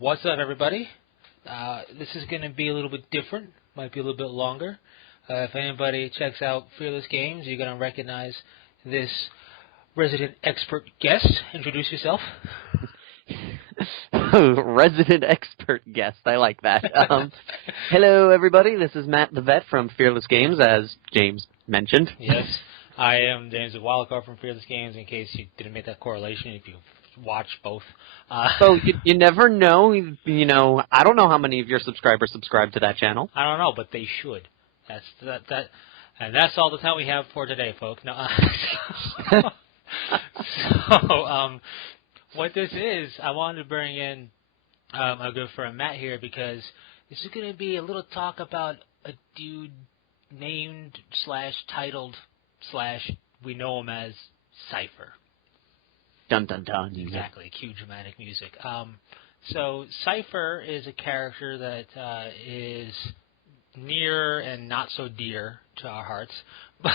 What's up, everybody? This is going to be a little bit different. Might be a little bit longer. If anybody checks out Fearless Games, you're going to recognize this resident expert guest. Introduce yourself. Resident expert guest. I like that. Hello, everybody. This is Matt the Vet from Fearless Games, as James mentioned. Yes, I am James the Wildcard from Fearless Games, in case you didn't make that correlation, if you watch both. So you never know. You know, I don't know how many of your subscribers subscribe to that channel. I don't know, but they should. And that's all the time we have for today, folks. No, what this is, I wanted to bring in a good friend Matt here, because this is going to be a little talk about a dude named / titled / we know him as Cypher. Dun dun dun. Exactly, cue dramatic music. So Cypher is a character that is near and not so dear to our hearts, but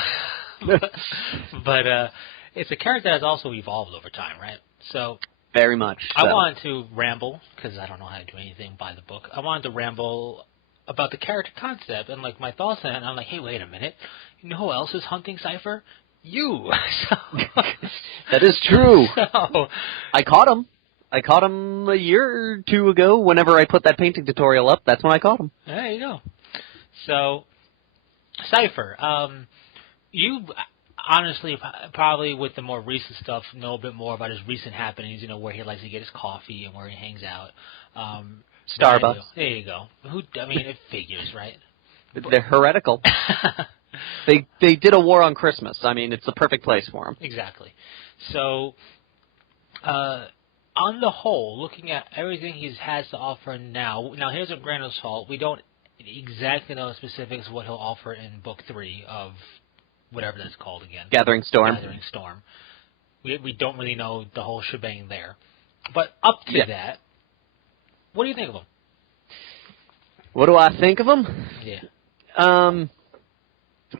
it's a character that has also evolved over time, right? So very much. So. I wanted to ramble, because I don't know how to do anything by the book. I wanted to ramble about the character concept and like my thoughts on it. And I'm like, hey, wait a minute, you know who else is hunting Cypher? You. That is true. So, I caught him. I caught him a year or two ago. Whenever I put that painting tutorial up, that's when I caught him. There you go. So, Cypher, you honestly probably with the more recent stuff know a bit more about his recent happenings. You know, where he likes to get his coffee and where he hangs out. Starbucks. There you go. It figures, right? They're heretical. They did a war on Christmas. I mean, it's the perfect place for them. Exactly. So, on the whole, looking at everything he has to offer now here's a grain of salt. We don't exactly know the specifics of what he'll offer in Book 3 of whatever that's called again. Gathering Storm. We don't really know the whole shebang there. But up to that, what do you think of him? What do I think of him? Yeah.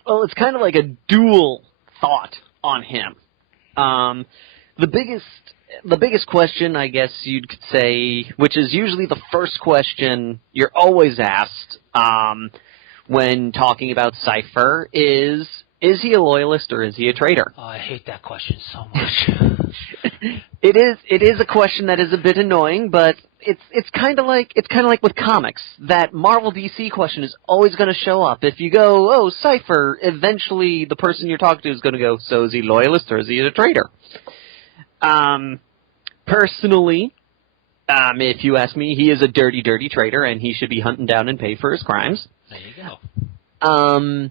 Well, it's kind of like a dual thought on him. The biggest question, I guess you'd could say, which is usually the first question you're always asked when talking about Cypher, is he a loyalist or is he a traitor? Oh, I hate that question so much. It is a question that is a bit annoying, but it's kind of like with comics. That Marvel DC question is always going to show up. If you go, oh, Cypher, eventually the person you're talking to is going to go, so is he loyalist or is he a traitor? Personally, if you ask me, he is a dirty, dirty traitor, and he should be hunted down and paid for his crimes. There you go.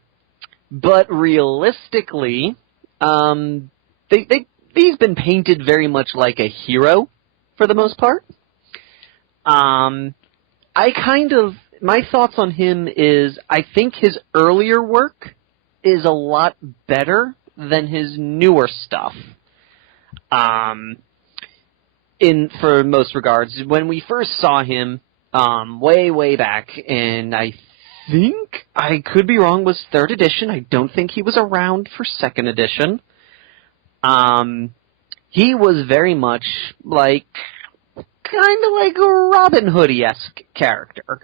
But realistically, he's been painted very much like a hero for the most part. My thoughts on him is, I think his earlier work is a lot better than his newer stuff. For most regards, when we first saw him, way back, and I think, I could be wrong, was 3rd edition. I don't think he was around for 2nd edition. He was very much kind of like a Robin Hood-esque character.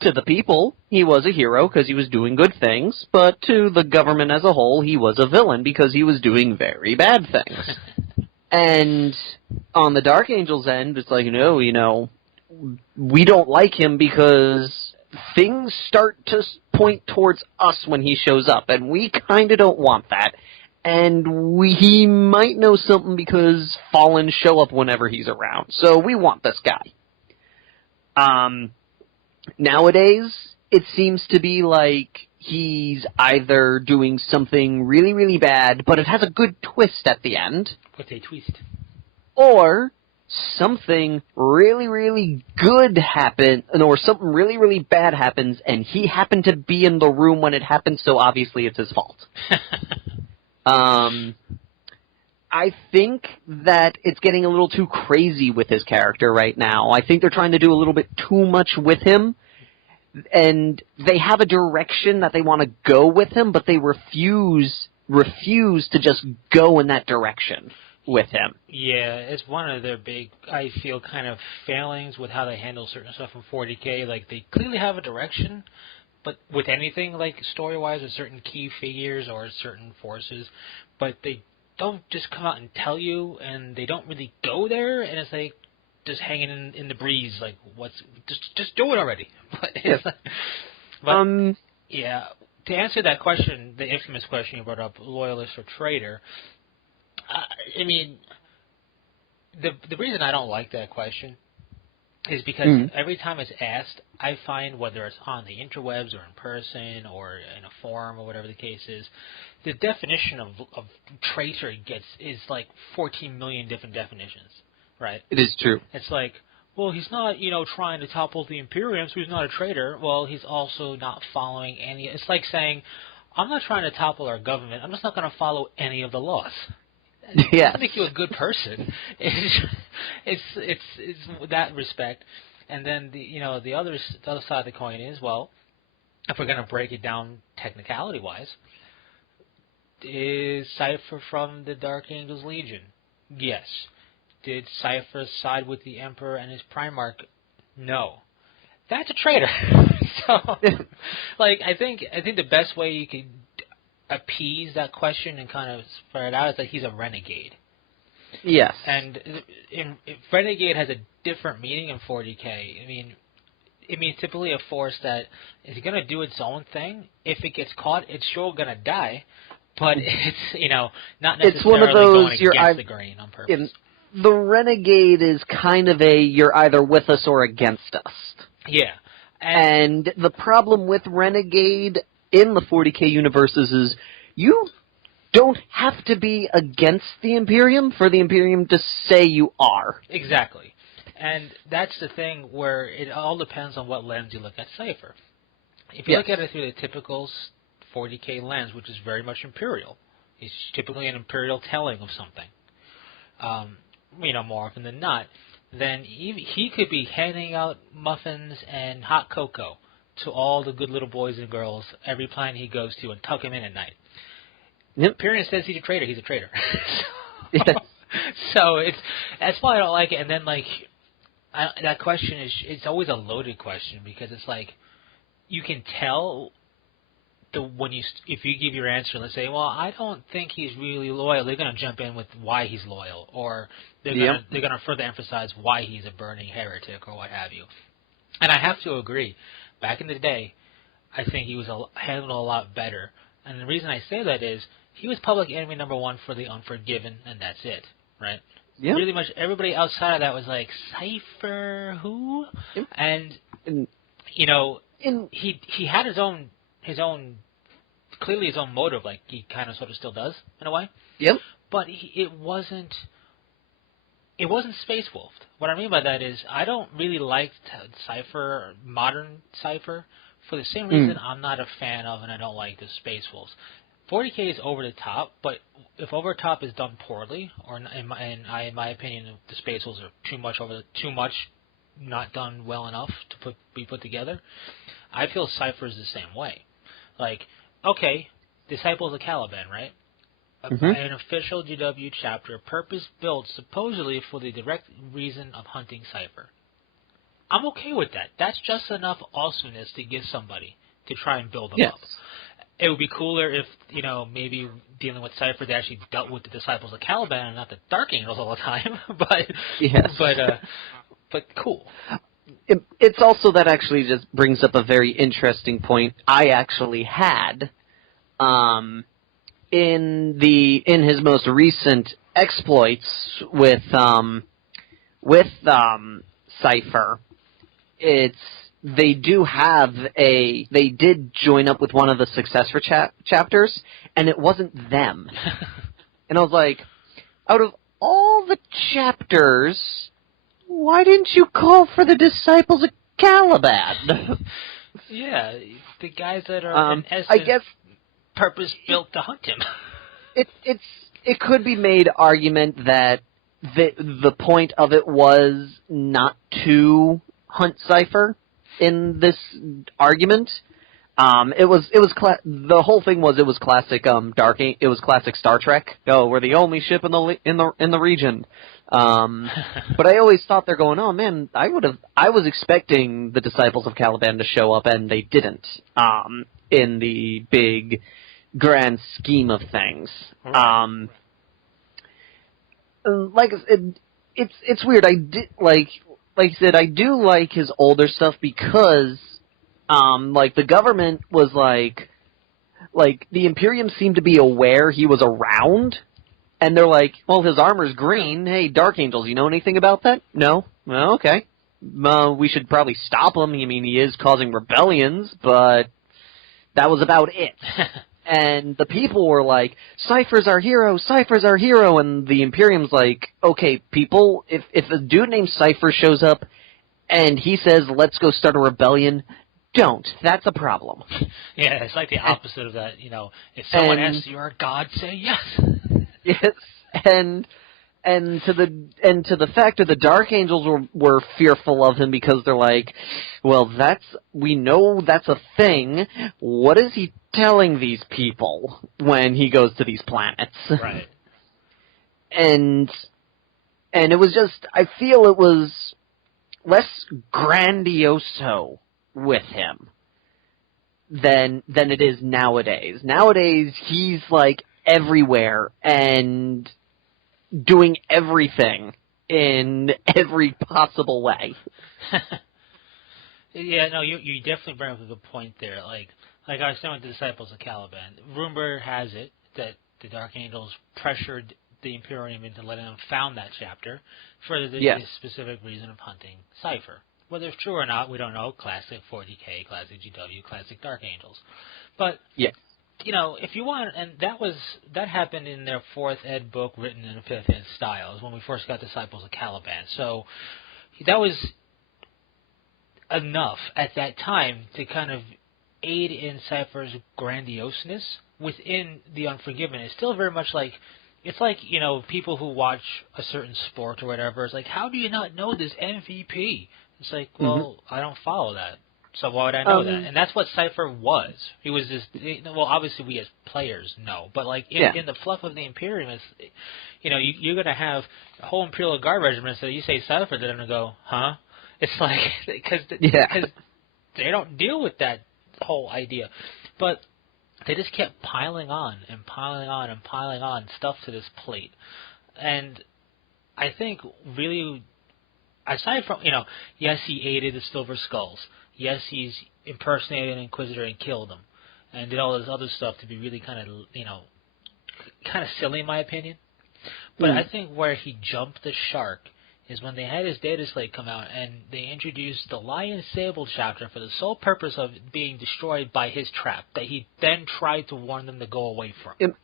To the people, he was a hero because he was doing good things, but to the government as a whole, he was a villain because he was doing very bad things. And on the Dark Angel's end, it's like, no, we don't like him because things start to point towards us when he shows up, and we kind of don't want that. And he might know something because Fallen show up whenever he's around. So we want this guy. Nowadays, it seems to be like he's either doing something really, really bad, but it has a good twist at the end. What's a twist? Or something really, really good happens, or something really, really bad happens, and he happened to be in the room when it happened, so obviously it's his fault. I think that it's getting a little too crazy with his character right now. I think they're trying to do a little bit too much with him, and they have a direction that they want to go with him, but they refuse to just go in that direction. with him. Yeah, it's one of their big, I feel, kind of failings with how they handle certain stuff in 40K. Like, they clearly have a direction, but with anything, like, story-wise, with certain key figures or certain forces, but they don't just come out and tell you, and they don't really go there, and it's like just hanging in the breeze, like, just do it already. But yeah, to answer that question, the infamous question you brought up, loyalist or traitor, I mean, the reason I don't like that question is because every time it's asked, I find, whether it's on the interwebs or in person or in a forum or whatever the case is, the definition of traitor is like 14 million different definitions, right? It is true. It's like, well, he's not, trying to topple the Imperium, so he's not a traitor. Well, he's also not following any. It's like saying, I'm not trying to topple our government. I'm just not going to follow any of the laws. It doesn't make you a good person. It's that respect. And then the other side of the coin is, well, if we're going to break it down technicality wise, is Cypher from the Dark Angels Legion? Yes. Did Cypher side with the Emperor and his Primarch? No. That's a traitor. So, like, I think the best way you could appease that question and kind of spread it out is that he's a renegade. Yes. And renegade has a different meaning in 40K. I mean, it means typically a force that is going to do its own thing. If it gets caught, it's sure going to die. But it's, not necessarily it's one of those, going against the grain on purpose. The renegade is kind of you're either with us or against us. Yeah. And the problem with renegade in the 40K universes is you don't have to be against the Imperium for the Imperium to say you are. Exactly. And that's the thing where it all depends on what lens you look at Cypher. If you look at it through the typical 40K lens, which is very much Imperial, it's typically an Imperial telling of something, more often than not, then he could be handing out muffins and hot cocoa to all the good little boys and girls every planet he goes to and tuck him in at night. Yep. Imperium says he's a traitor. He's a traitor. So that's why I don't like it. And then that question it's always a loaded question because it's like you can tell if you give your answer, let's say, well, I don't think he's really loyal. They're going to jump in with why he's loyal, or they're going to further emphasize why he's a burning heretic or what have you. And I have to agree. Back in the day, I think he was handled a lot better. And the reason I say that is he was public enemy number one for the Unforgiven, and that's it, right? Yep. Really much everybody outside of that was like, Cypher, who? Yep. And he had his own clearly his own motive, like he kind of sort of still does in a way. Yep. But it wasn't Space Wolfed. What I mean by that is I don't really like Cypher, modern Cypher, for the same reason I'm not a fan of and I don't like the Space Wolves. 40K is over the top, but if over the top is done poorly, or in my opinion, the Space Wolves are too much, not done well enough to be put together, I feel Cypher is the same way. Like, okay, Disciples of Caliban, right? An official GW chapter, purpose-built supposedly for the direct reason of hunting Cypher. I'm okay with that. That's just enough awesomeness to give somebody to try and build them up. It would be cooler if, maybe dealing with Cypher, they actually dealt with the Disciples of Caliban and not the Dark Angels all the time. But cool. It's also that actually just brings up a very interesting point I actually had in his most recent exploits with Cypher. They did join up with one of the successor chapters, and it wasn't them. And I was like, out of all the chapters, why didn't you call for the Disciples of Caliban? Yeah, the guys that are in essence, I guess, purpose-built to hunt him. It could be made argument that the point of it was not to hunt Cypher in this argument, The whole thing was it was classic it was classic Star Trek. Oh, we're the only ship in the region. But I always thought they're going, oh man, I was expecting the Disciples of Caliban to show up, and they didn't. In the big grand scheme of things. Right. It's weird. I did like I said, I do like his older stuff because the government was like the Imperium seemed to be aware he was around, and they're like, well, his armor's green. Hey, Dark Angels, you know anything about that? No? Well, okay. We should probably stop him. I mean, he is causing rebellions, but that was about it. And the people were like, Cypher's our hero, Cypher's our hero, and the Imperium's like, okay, people, if a dude named Cypher shows up and he says, let's go start a rebellion, don't. That's a problem. Yeah, it's like the opposite of that, if someone asks you are God, say yes. Yes, and to the fact that the Dark Angels were fearful of him because they're like, well, we know that's a thing. What is he telling these people when he goes to these planets? Right. And it was just, I feel it was less grandioso with him than it is nowadays. Nowadays, he's like everywhere and doing everything in every possible way. Yeah, no, you definitely bring up a good point there. Like I was saying with the Disciples of Caliban, rumor has it that the Dark Angels pressured the Imperium into letting them found that chapter for the specific reason of hunting Cypher. Whether it's true or not, we don't know. Classic 40K, classic GW, classic Dark Angels. But if you want, and that happened in their 4th ed book written in a 5th ed style, is when we first got Disciples of Caliban. So that was enough at that time to kind of aid in Cypher's grandioseness within the Unforgiven. It's still very much like, it's like, people who watch a certain sport or whatever, it's like, how do you not know this MVP? It's like, well, I don't follow that. So why would I know that? And that's what Cypher was. He was just, well, obviously we as players know, but like in the fluff of the Imperium, it's, you're going to have a whole Imperial Guard regiment, so you say Cypher, they're going to go, huh? It's like, because they don't deal with that whole idea. But they just kept piling on and piling on and piling on stuff to this plate. And I think really, aside from, yes, he aided the Silver Skulls. Yes, he's impersonated an Inquisitor and killed him, and did all this other stuff to be really kind of silly in my opinion. But I think where he jumped the shark is when they had his data slate come out and they introduced the Lion Sable chapter for the sole purpose of it being destroyed by his trap that he then tried to warn them to go away from.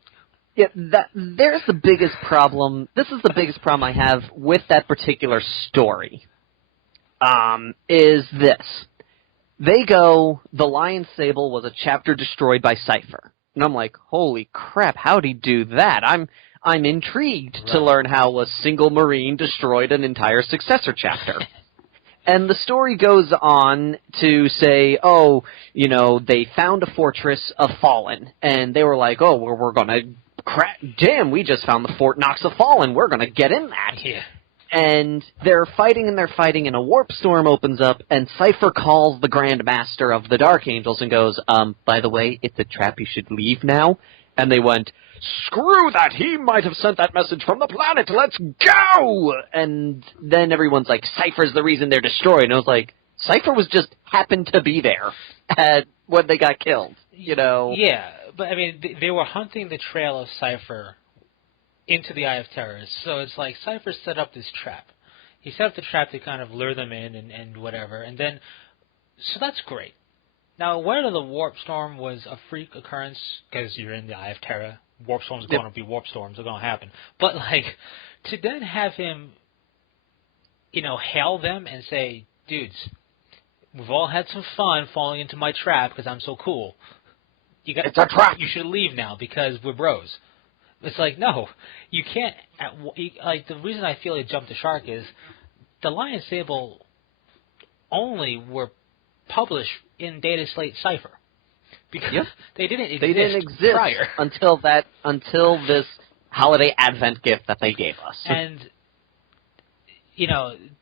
There's the biggest problem. This is the biggest problem I have with that particular story. Is this. They go, the Lion Sable was a chapter destroyed by Cypher. And I'm like, holy crap, how'd he do that? I'm intrigued to learn how a single Marine destroyed an entire successor chapter. And the story goes on to say, they found a fortress of Fallen. And they were like, we're going to damn, we just found the Fort Knox of Fallen. We're going to get in that. Yeah. And they're fighting, and a warp storm opens up, and Cypher calls the Grand Master of the Dark Angels and goes, by the way, it's a trap, you should leave now. And they went, screw that, he might have sent that message from the planet, let's go! And then everyone's like, Cypher's the reason they're destroyed. And I was like, Cypher was just happened to be there when they got killed, Yeah, but I mean, they were hunting the trail of Cypher into the Eye of Terror. So it's like Cypher set up this trap. He set up the trap to kind of lure them in and whatever. And then, so that's great. Now, whether the warp storm was a freak occurrence, because you're in the Eye of Terror, warp storms are going to be warp storms, they're going to happen. But like, to then have him, hail them and say, dudes, we've all had some fun falling into my trap because I'm so cool. It's a trap. You should leave now because we're bros. It's like, no, you can't. Like, the reason I feel it jumped the shark is the Lion Sable only were published in Data Slate Cypher. because Yep. they didn't exist prior. until this holiday advent gift that they gave us. And,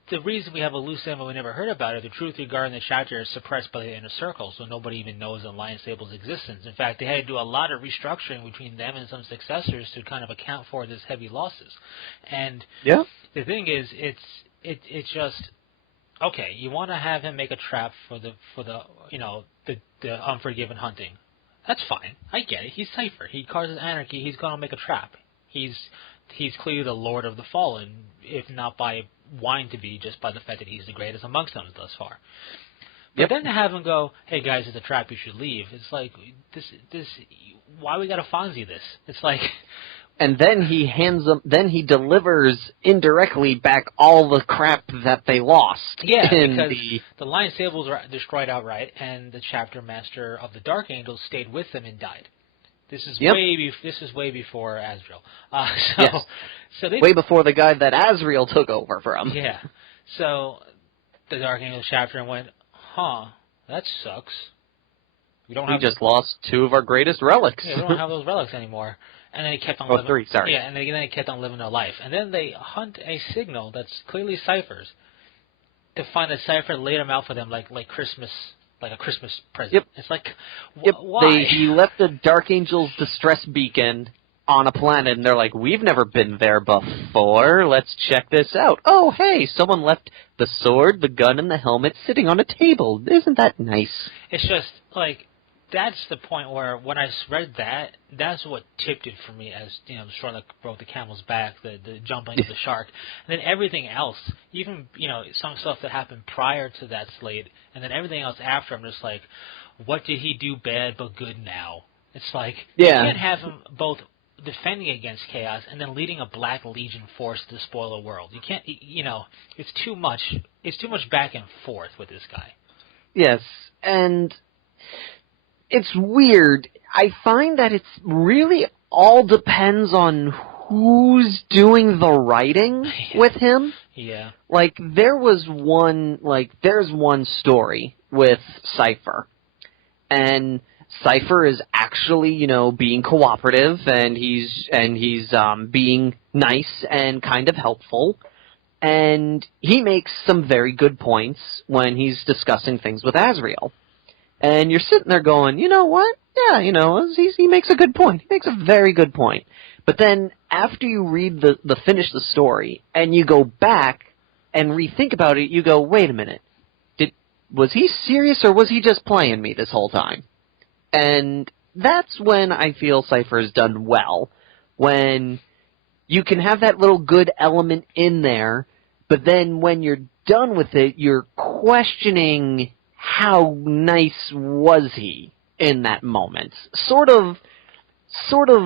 the reason we have a loose end we never heard about it, the truth regarding the chapter is suppressed by the inner circle, so nobody even knows of Lion Sable's existence. In fact, they had to do a lot of restructuring between them and some successors to kind of account for this heavy losses. And the thing is, it's just, okay, you want to have him make a trap for the Unforgiven hunting. That's fine. I get it. He's Cypher. He causes anarchy. He's going to make a trap. He's clearly the Lord of the Fallen, if not by wanting to be, just by the fact that he's the greatest amongst them thus far. But then to have him go, hey guys, it's a trap, you should leave. It's like, this, why we got to Fonzie this? It's like... And then he delivers indirectly back all the crap that they lost. Yeah, because the Lion Sables were destroyed outright, and the chapter master of the Dark Angels stayed with them and died. This is way before Azrael. Way before the guy that Azrael took over from. Yeah. So the Dark Angels chapter went, that sucks. We just lost two of our greatest relics. Yeah, we don't have those relics anymore. And then he kept on living. 3, sorry. Yeah, and then he kept on living their life. And then they hunt a signal that's clearly Cypher's to find that Cypher laid them out for them like Christmas. Like a Christmas present. Yep. It's like, why? He left a Dark Angel's distress beacon on a planet, and they're like, we've never been there before. Let's check this out. Oh, hey, someone left the sword, the gun, and the helmet sitting on a table. Isn't that nice? It's just, like, that's the point where when I read that, that's what tipped it for me as, the straw that broke the camel's back, the jumping of the shark. And then everything else, even, some stuff that happened prior to that slate, and then everything else after, I'm just like, what did he do bad but good now? It's like, you can't have him both defending against chaos and then leading a Black Legion force to spoil the world. You can't, it's too much back and forth with this guy. Yes, and... it's weird. I find that it's really all depends on who's doing the writing with him. Yeah. Like, there's one story with Cypher. And Cypher is actually, being cooperative, and he's being nice and kind of helpful. And he makes some very good points when he's discussing things with Azrael. And you're sitting there going, you know what? Yeah, he makes a good point. He makes a very good point. But then after you read finish the story and you go back and rethink about it, you go, wait a minute. Was he serious or was he just playing me this whole time? And that's when I feel Cypher's done well. When you can have that little good element in there, but then when you're done with it, you're questioning... how nice was he in that moment? Sort of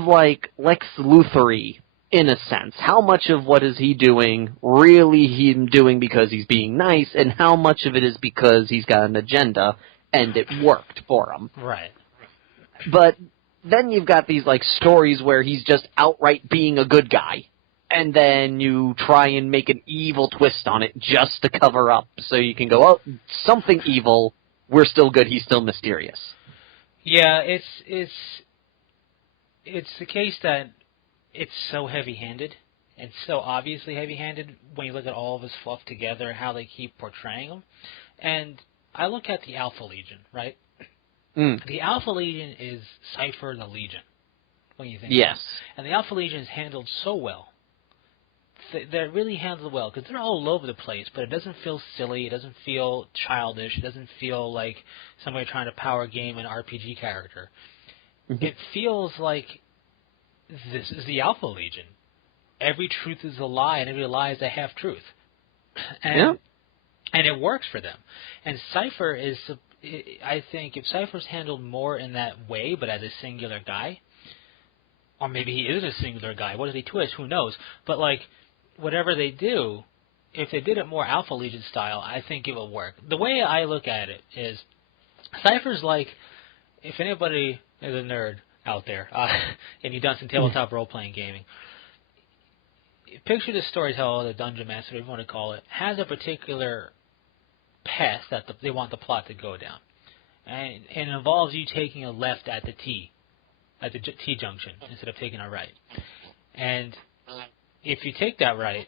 like Lex Luthor-y, in a sense. How much of what is he doing really him doing because he's being nice, and how much of it is because he's got an agenda and it worked for him? Right. But then you've got these stories where he's just outright being a good guy. And then you try and make an evil twist on it just to cover up. So you can go, oh, something evil, we're still good, he's still mysterious. Yeah, it's the case that it's so heavy-handed. It's so obviously heavy-handed when you look at all of his fluff together, how they keep portraying him. And I look at the Alpha Legion, right? The Alpha Legion is Cypher the Legion, when you think about it. And the Alpha Legion is handled so well. They're really handled well, because they're all over the place, but it doesn't feel silly, it doesn't feel childish, it doesn't feel like somebody trying to power game an RPG character. Mm-hmm. It feels like this is the Alpha Legion. Every truth is a lie, and every lie is a half-truth. And it works for them. And Cypher is, I think, if Cypher's handled more in that way, but as a singular guy, or maybe he is a singular guy, what does he twist, who knows, but whatever they do, if they did it more Alpha Legion style, I think it will work. The way I look at it is, Cypher's like, if anybody is a nerd out there, and you've done some tabletop role-playing gaming, picture the storyteller, the dungeon master, whatever you want to call it, has a particular path that they want the plot to go down. and it involves you taking a left at the T junction instead of taking a right. And if you take that right,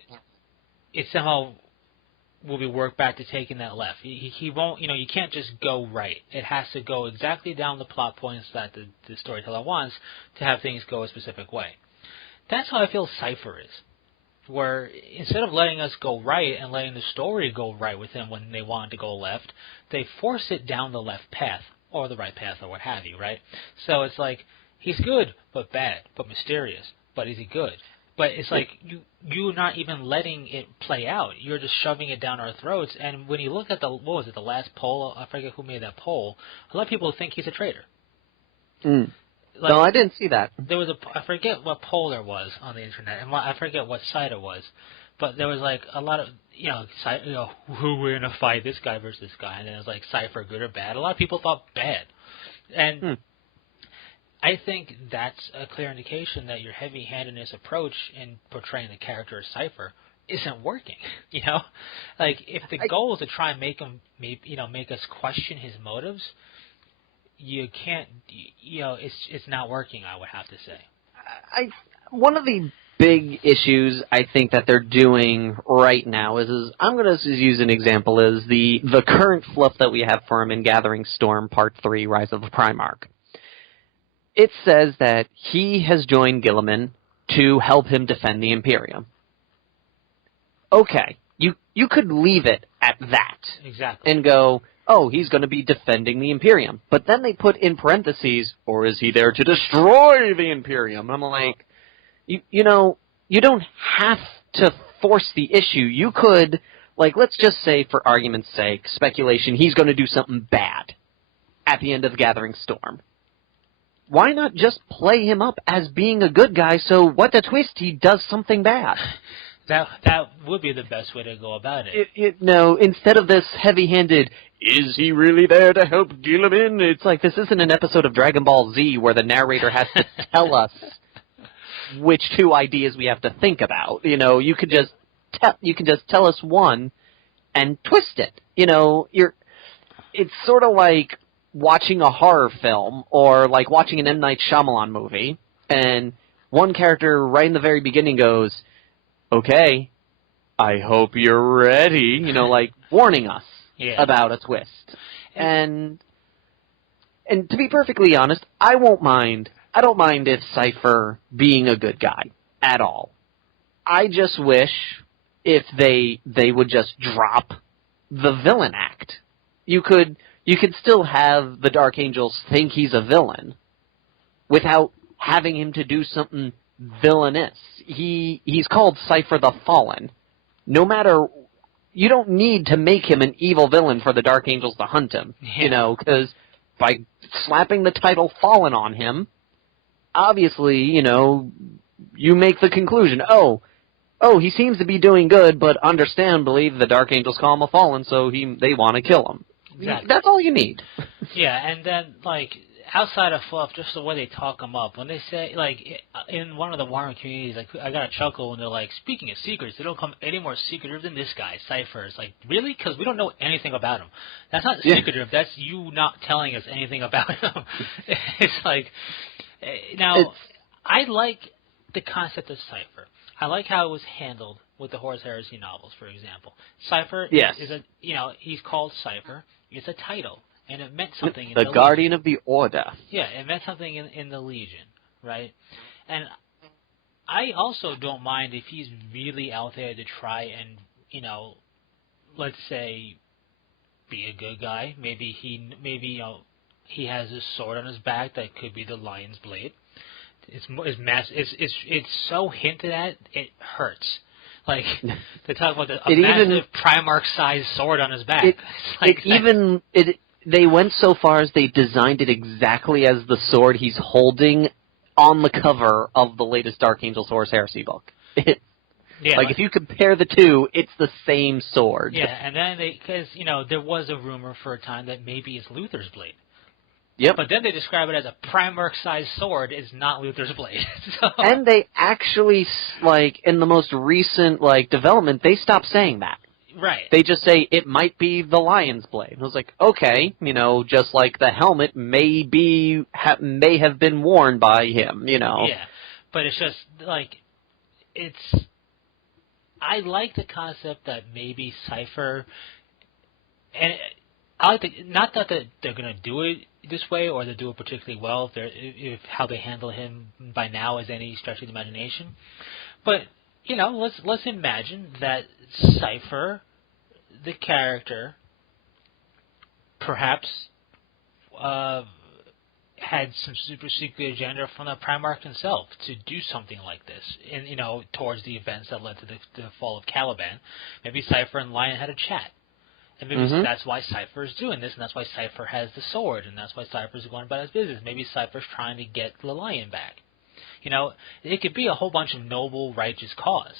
it somehow will be worked back to taking that left. He won't, you can't just go right. It has to go exactly down the plot points that the storyteller wants to have things go a specific way. That's how I feel Cypher is. Where instead of letting us go right and letting the story go right with him when they want to go left, they force it down the left path or the right path or what have you, right? So it's like he's good but bad but mysterious, but is he good? But it's like you're not even letting it play out. You're just shoving it down our throats. And when you look at the last poll, I forget who made that poll. A lot of people think he's a traitor. No, I didn't see that. There was I forget what poll there was on the internet, and I forget what site it was, but there was like a lot of who we're gonna fight, this guy versus this guy, and then it was like Cypher, good or bad. A lot of people thought bad, and I think that's a clear indication that your heavy-handedness approach in portraying the character of Cypher isn't working. Like if the goal is to try and make us question his motives, you can't. It's not working. I would have to say. One of the big issues I think that they're doing right now is I'm going to use an example is the current fluff that we have for him in Gathering Storm Part 3, Rise of the Primarch. It says that he has joined Gilliman to help him defend the Imperium. Okay, you could leave it at that. Exactly. And go, oh, he's going to be defending the Imperium. But then they put in parentheses, or is he there to destroy the Imperium? I'm like, you don't have to force the issue. You could, let's just say, for argument's sake, speculation, he's going to do something bad at the end of Gathering Storm. Why not just play him up as being a good guy, so what the twist, he does something bad? That would be the best way to go about it. Instead of this heavy-handed, is he really there to help Gilliman? It's like, this isn't an episode of Dragon Ball Z where the narrator has to tell us which two ideas we have to think about. You could just tell us one and twist it. It's sort of like watching a horror film or like watching an M. Night Shyamalan movie, and one character right in the very beginning goes, okay, I hope you're ready, warning us about a twist. And to be perfectly honest, I don't mind if Cypher being a good guy at all. I just wish if they would just drop the villain act. You could still have the Dark Angels think he's a villain without having him to do something villainous. He's called Cypher the Fallen. You don't need to make him an evil villain for the Dark Angels to hunt him, because by slapping the title Fallen on him, obviously, you make the conclusion, oh, he seems to be doing good, but understandably the Dark Angels call him a Fallen, so they want to kill him. Exactly. That's all you need. Yeah, and then, outside of fluff, just the way they talk them up. When they say, in one of the Warhammer communities, I got a chuckle when they're like, speaking of secrets, they don't come any more secretive than this guy, Cypher. It's like, really? Because we don't know anything about him. That's not secretive. That's you not telling us anything about him. It's like, I like the concept of Cypher. I like how it was handled with the Horus Heresy novels, for example. Cypher is he's called Cypher. It's a title. And it meant something in the Legion. The Guardian of the Order. Yeah, it meant something in the Legion, right? And I also don't mind if he's really out there to try and, let's say, be a good guy. Maybe he has this sword on his back that could be the Lion's Blade. It's so hinted at, it hurts. They talk about a massive Primarch-sized sword on his back. They went so far as they designed it exactly as the sword he's holding on the cover of the latest Dark Angels Horus Heresy book. If you compare the two, it's the same sword. Yeah, and then because there was a rumor for a time that maybe it's Luther's blade. Yep. But then they describe it as a Primarch-sized sword. It's not Luther's blade. And they actually, in the most recent, development, they stopped saying that. Right. They just say it might be the lion's blade. I was like, okay, just like the helmet may have been worn by him, Yeah, but it's just like I like the concept that maybe Cypher, and I like not that they're going to do it this way or they do it particularly well. If how they handle him by now is any stretch of the imagination, but let's imagine that Cypher, the character, perhaps had some super secret agenda from the Primarch himself to do something like this, and towards the events that led to the fall of Caliban. Maybe Cypher and Lion had a chat, and maybe that's why Cypher is doing this, and that's why Cypher has the sword, and that's why Cypher is going about his business. Maybe Cypher's trying to get the Lion back. It could be a whole bunch of noble, righteous cause.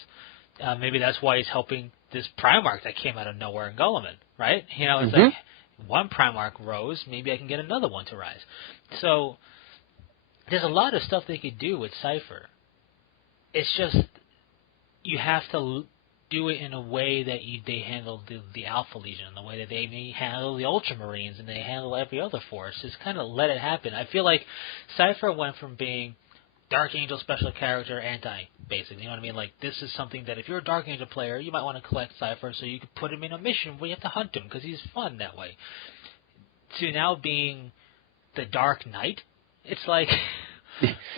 Maybe that's why he's helping this Primarch that came out of nowhere in Gulliman, right? It's like one Primarch rose, maybe I can get another one to rise. So there's a lot of stuff they could do with Cypher. It's just you have to do it in a way that they handle the Alpha Legion, the way that they may handle the Ultramarines and they handle every other force. Just kind of let it happen. I feel like Cypher went from being Dark Angel special character anti, basically. You know what I mean? Like, this is something that if you're a Dark Angel player, you might want to collect Cypher so you can put him in a mission where you have to hunt him because he's fun that way. To now being the Dark Knight, it's like,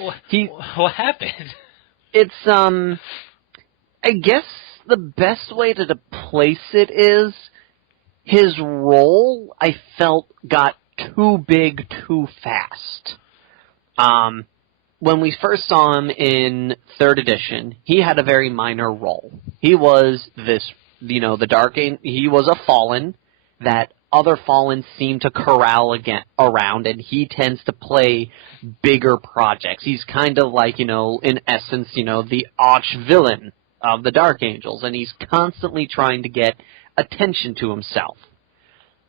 what happened? It's, I guess the best way to place it is his role, I felt, got too big too fast. When we first saw him in 3rd edition, he had a very minor role. He was the Dark Angel, he was a Fallen that other Fallen seem to corral around, and he tends to play bigger projects. He's kind of like, in essence, the arch villain of the Dark Angels, and he's constantly trying to get attention to himself.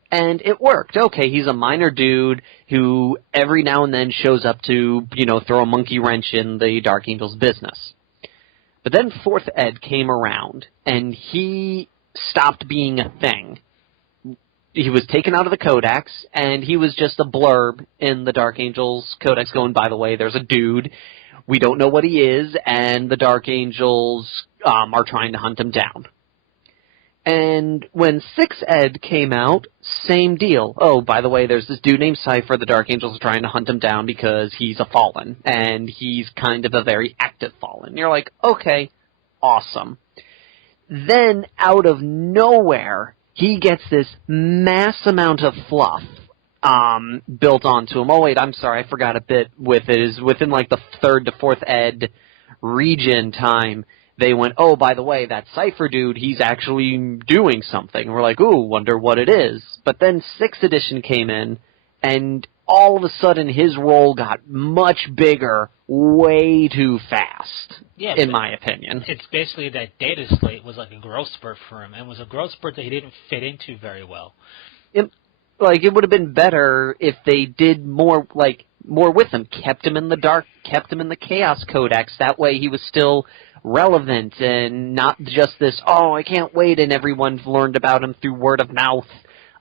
And it worked. Okay, he's a minor dude who every now and then shows up to, throw a monkey wrench in the Dark Angels' business. But then 4th Ed came around, and he stopped being a thing. He was taken out of the Codex, and he was just a blurb in the Dark Angels Codex going, by the way, there's a dude, we don't know what he is, and the Dark Angels are trying to hunt him down. And when 6th Ed came out, same deal. Oh, by the way, there's this dude named Cypher. The Dark Angels are trying to hunt him down because he's a Fallen, and he's kind of a very active Fallen. You're like, okay, awesome. Then, out of nowhere, he gets this mass amount of fluff built onto him. Oh, wait, I'm sorry, I forgot a bit with it. Is within, like, the 3rd to 4th Ed region time, they went, oh, by the way, that Cypher dude, he's actually doing something. We're like, ooh, wonder what it is. But then 6th edition came in, and all of a sudden his role got much bigger way too fast, in my opinion. It's basically that data slate was like a growth spurt for him, and was a growth spurt that he didn't fit into very well. It would have been better if they did more with him, kept him in the dark, kept him in the Chaos Codex. That way he was still relevant and not just this, oh, I can't wait, and everyone's learned about him through word of mouth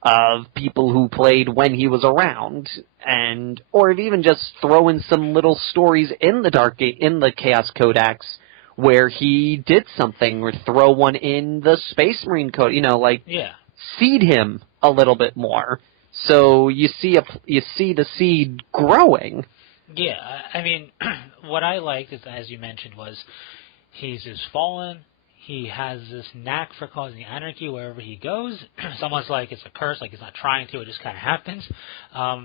of people who played when he was around, or even just throw in some little stories in the Chaos Codex where he did something, or throw one in the Space Marine Code, seed him a little bit more, so you see the seed growing. Yeah, I mean, what I liked, is, as you mentioned, was he's this Fallen. He has this knack for causing anarchy wherever he goes. It's almost like it's a curse, like he's not trying to, it just kind of happens,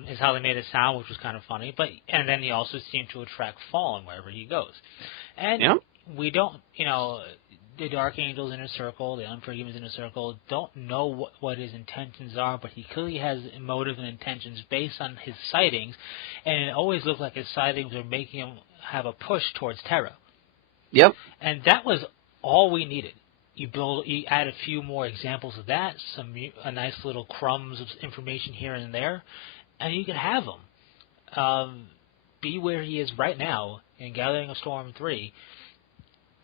is how they made it sound, which was kind of funny. And then he also seemed to attract Fallen wherever he goes. And we don't, the Dark Angels Inner Circle, the Unforgiven Inner Circle, don't know what his intentions are, but he clearly has motive and intentions based on his sightings, and it always looked like his sightings were making him have a push towards Terra. Yep. And that was all we needed. You add a few more examples of that, a nice little crumbs of information here and there, and you can have him be where he is right now in Gathering of Storm 3,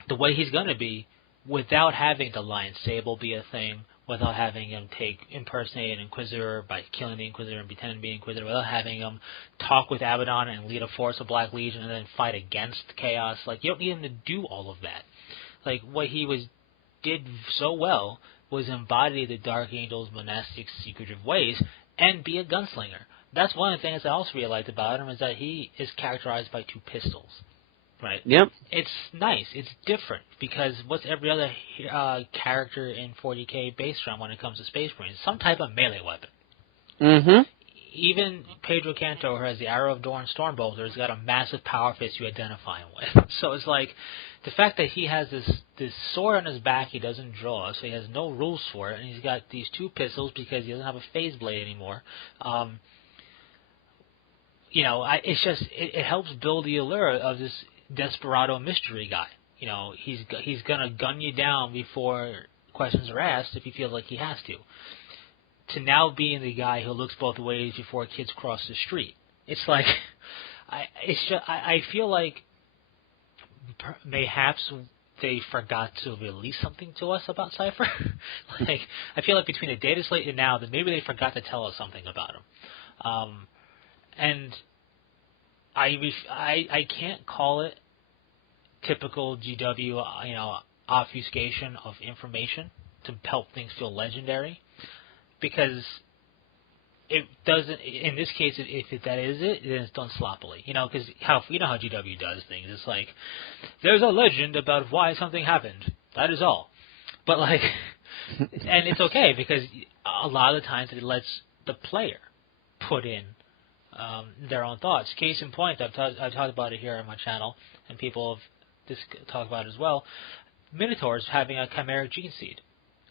the way he's going to be, without having the Lion Sable be a thing, without having him impersonate an Inquisitor by killing the Inquisitor and pretending to be an Inquisitor, without having him talk with Abaddon and lead a force of Black Legion and then fight against Chaos. Like, you don't need him to do all of that. Like, what he did so well was embody the Dark Angel's monastic, secretive ways and be a gunslinger. That's one of the things I also really liked about him, is that he is characterized by 2 pistols. Right. Yep. It's nice. It's different, because what's every other character in 40K based around when it comes to Space Marines? Some type of melee weapon. Mm-hmm. Even Pedro Canto, who has the Arrow of Dorn Stormbolter, has got a massive power fist you identify him with. So it's like, the fact that he has this sword on his back he doesn't draw, so he has no rules for it, and he's got these 2 pistols because he doesn't have a phase blade anymore. It's just, it helps build the allure of this desperado mystery guy. He's gonna gun you down before questions are asked if he feels like he has to. To now being the guy who looks both ways before kids cross the street, it's like, I feel like mayhaps they forgot to release something to us about Cypher. Like, I feel like between the data slate and now, that maybe they forgot to tell us something about him. And I can't call it typical GW, obfuscation of information to help things feel legendary, because it doesn't. In this case, if that is it, then it's done sloppily. Because how GW does things. It's like, there's a legend about why something happened. That is all. But like, and it's okay, because a lot of the times it lets the player put in their own thoughts. Case in point, I've talked about it here on my channel, and people have talked about it as well. Minotaurs having a chimeric gene seed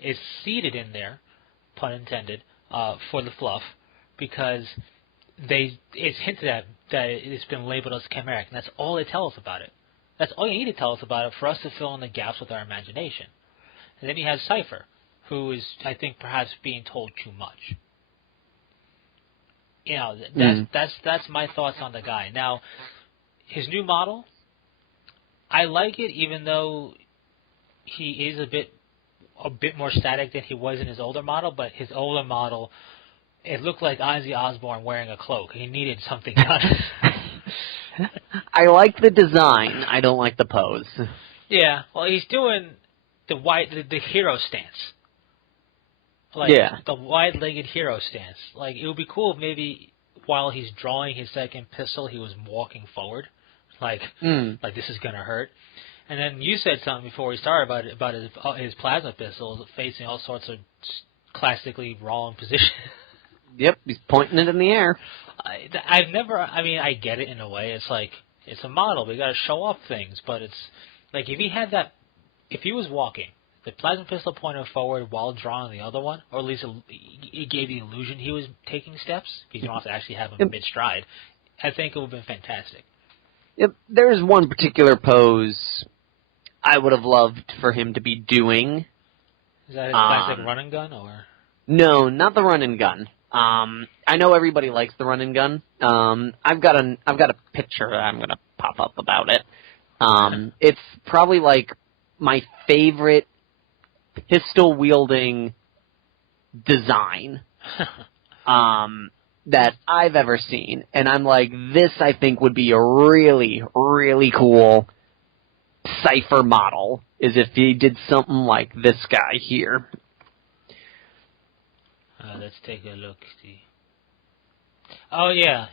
is seeded in there, pun intended, for the fluff, because it's hinted at that it's been labeled as chimeric, and that's all they tell us about it. That's all you need to tell us about it for us to fill in the gaps with our imagination. And then you have Cypher, who is, I think, perhaps being told too much. That's my thoughts on the guy. Now, his new model, I like it, even though he is a bit more static than he was in his older model. But his older model, it looked like Ozzy Osbourne wearing a cloak. He needed something done. I like the design. I don't like the pose. Yeah, well, he's doing the hero stance. The wide-legged hero stance. Like, it would be cool if maybe while he's drawing his second pistol, he was walking forward. Like this is gonna hurt. And then you said something before we started about his plasma pistols facing all sorts of classically wrong positions. Yep, he's pointing it in the air. I get it in a way. It's like, it's a model. We got to show off things. But it's like, if he was walking, the plasma pistol pointed forward while drawing the other one, or at least it gave the illusion he was taking steps, because you don't have to actually have him mid-stride, I think it would have been fantastic. Yep, there's one particular pose I would have loved for him to be doing. Is that his classic run and gun, or? No, not the run and gun. I know everybody likes the run and gun. I've got a picture that I'm gonna pop up about it. It's probably like my favorite pistol-wielding design that I've ever seen. And I'm like, this, I think, would be a really, really cool Cypher model, is if he did something like this guy here. Let's take a look. See. Oh, yeah.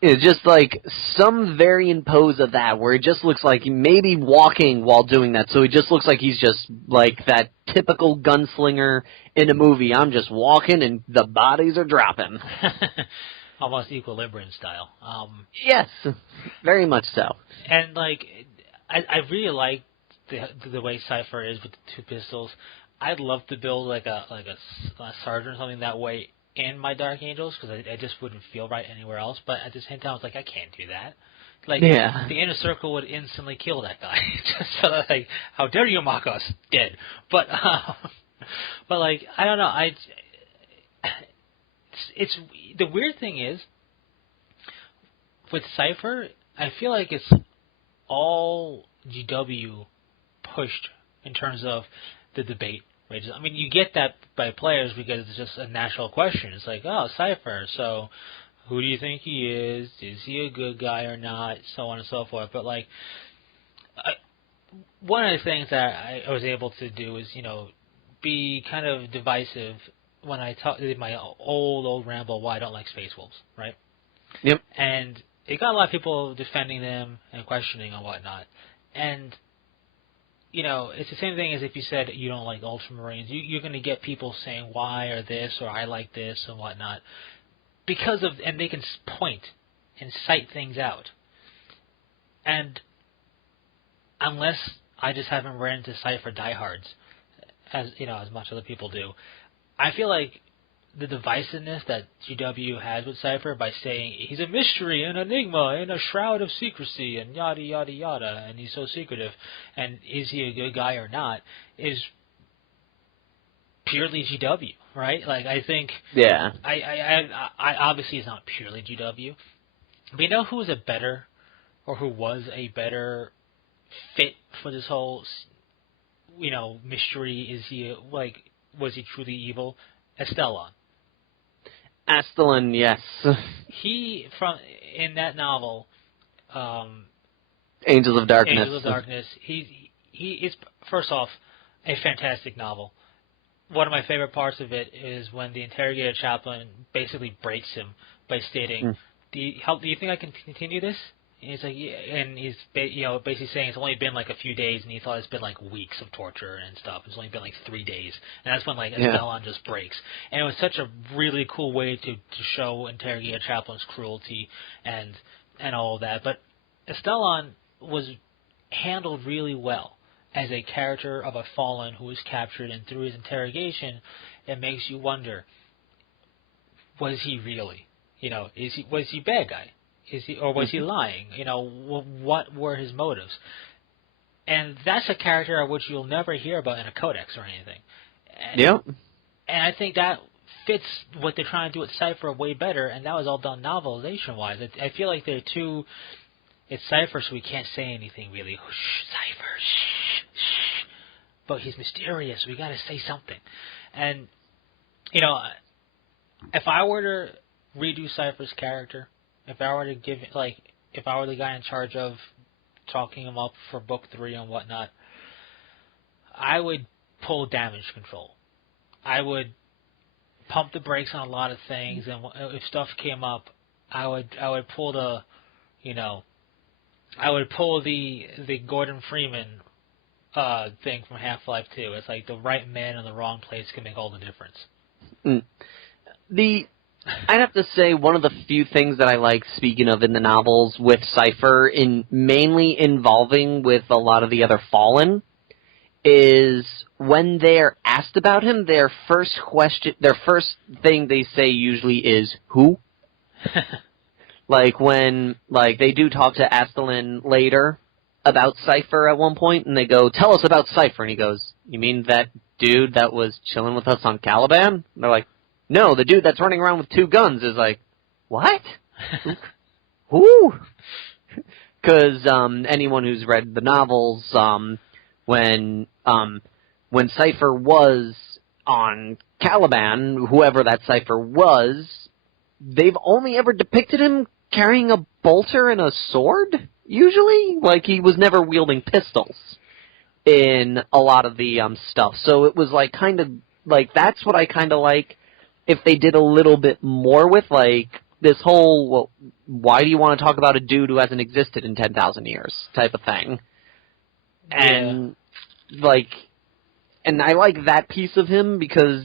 It's just like some variant pose of that, where it just looks like he may be walking while doing that, so it just looks like he's just like that typical gunslinger in a movie. I'm just walking and the bodies are dropping. Almost Equilibrium style. Yes, very much so. And like, I really like the way Cypher is with the 2 pistols. I'd love to build like a sergeant or something that way in my Dark Angels, because I just wouldn't feel right anywhere else. But at the same time, I was like, I can't do that. Like, the Inner Circle would instantly kill that guy. Just so that, like, how dare you mock us? Dead. But like, I don't know. It's the weird thing is, with Cypher, I feel like it's all GW pushed in terms of the debate. Right? I mean, you get that by players because it's just a natural question. It's like, oh, Cypher, so who do you think he is? Is he a good guy or not? So on and so forth. But like, one of the things that I was able to do is, be kind of divisive when I talk in my old ramble why I don't like Space Wolves, right? Yep. And it got a lot of people defending them and questioning and whatnot. And it's the same thing as if you said you don't like Ultramarines. You're going to get people saying why or this or I like this and whatnot and they can point and cite things out. And unless I just haven't run into Cypher diehards, as much other people do, I feel like the divisiveness that GW has with Cypher by saying he's a mystery, an enigma, in a shroud of secrecy, and yada yada yada, and he's so secretive, and is he a good guy or not, is purely GW, right? Like, I think, yeah, I obviously it's not purely GW, but who was a better fit for this whole, mystery? Is he was he truly evil? Estelon. Astalon, yes. He in that novel, Angels of Darkness. Angels of Darkness. He is, first off, a fantastic novel. One of my favorite parts of it is when the interrogator chaplain basically breaks him by stating, "Do you think I can continue this?" And he's like, yeah, and he's basically saying it's only been like a few days, and he thought it's been like weeks of torture and stuff. It's only been like 3 days, and that's when Estelon just breaks. And it was such a really cool way to show Interrogator Chaplain's cruelty and all of that. But Estelon was handled really well as a character of a fallen who was captured, and through his interrogation, it makes you wonder: was he really? Was he a bad guy? Was he lying? What were his motives? And that's a character which you'll never hear about in a codex or anything. Yep. And I think that fits what they're trying to do with Cypher way better, and that was all done novelization-wise. I feel like they're too... It's Cypher, so we can't say anything, really. Shh, Cypher, shh, shh. But he's mysterious. We got to say something. And, if I were to redo Cypher's character... If I were to if I were the guy in charge of talking him up for book 3 and whatnot, I would pull damage control. I would pump the brakes on a lot of things, and if stuff came up, I would pull the Gordon Freeman thing from Half-Life 2. It's like the right man in the wrong place can make all the difference. I'd have to say one of the few things that I like, speaking of in the novels, with Cypher, mainly involving with a lot of the other Fallen, is when they're asked about him, their first thing they say usually is, who? When they do talk to Astalin later about Cypher at one point, and they go, tell us about Cypher, and he goes, you mean that dude that was chilling with us on Caliban? And they're like, no, the dude that's running around with 2 guns is like, what? Who? Because anyone who's read the novels, when Cypher was on Caliban, whoever that Cypher was, they've only ever depicted him carrying a bolter and a sword, usually. He was never wielding pistols in a lot of the stuff. So it was that's what I kind of like. If they did a little bit more with, this whole, well, why do you want to talk about a dude who hasn't existed in 10,000 years type of thing? And, and I like that piece of him because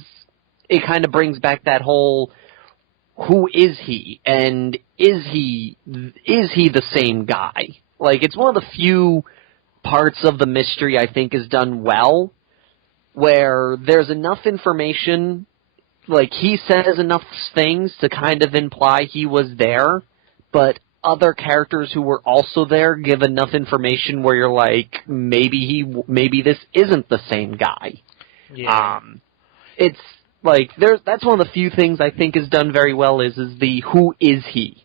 it kind of brings back that whole, who is he? And is he the same guy? It's one of the few parts of the mystery I think is done well, where there's enough information. He says enough things to kind of imply he was there, but other characters who were also there give enough information where you're like, maybe this isn't the same guy. Yeah. It's that's one of the few things I think is done very well is the who is he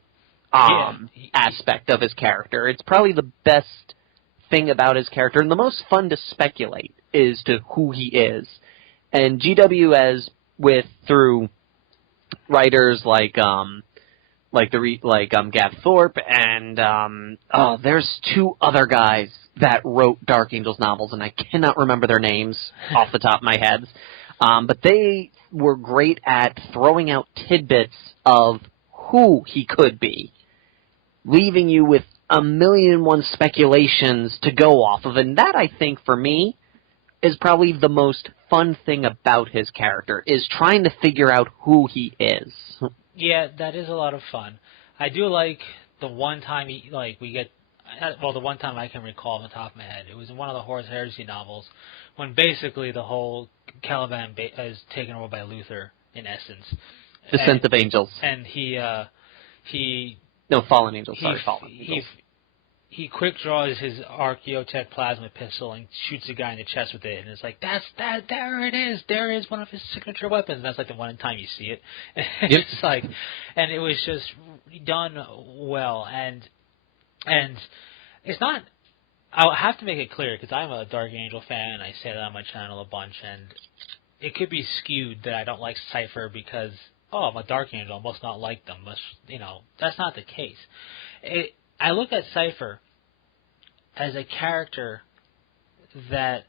aspect of his character. It's probably the best thing about his character, and the most fun to speculate is to who he is. And GW through writers like Gav Thorpe and there's two other guys that wrote Dark Angels novels, and I cannot remember their names off the top of my head. But they were great at throwing out tidbits of who he could be, leaving you with a million and one speculations to go off of. And that, I think, for me, is probably the most fun thing about his character, is trying to figure out who he is. Yeah, that is a lot of fun. I do like the one time the one time I can recall off the top of my head. It was in one of the Horus Heresy novels, when basically the whole Caliban is taken over by Luther, in essence. Descent of Angels. And Fallen Angels. Fallen Angels. He quick draws his Archaeotech plasma pistol and shoots a guy in the chest with it, and it's like, there it is. There is one of his signature weapons. And that's like the one time you see it. Yep. It's like, and it was just done well, and it's not. I'll have to make it clear, because I'm a Dark Angel fan, and I say that on my channel a bunch, and it could be skewed that I don't like Cypher because, I'm a Dark Angel, I must not like them. That's not the case. I look at Cypher as a character that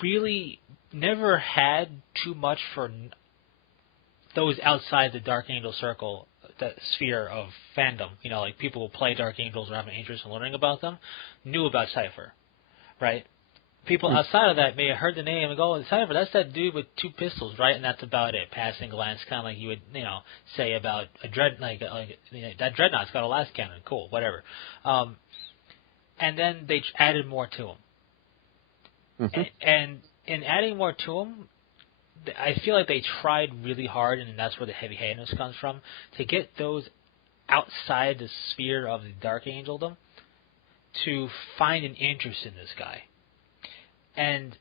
really never had too much for those outside the Dark Angel circle, that sphere of fandom. Like people who play Dark Angels or have an interest in learning about them, knew about Cypher, right? People outside of that may have heard the name and go, Cypher, that's that dude with two pistols, right? And that's about it. Passing glance, kind of like you would, say about a that Dreadnought's got a last cannon. Cool, whatever. And then they added more to him. Mm-hmm. And in adding more to him, I feel like they tried really hard, and that's where the heavy-handedness comes from, to get those outside the sphere of the Dark Angeldom to find an interest in this guy. And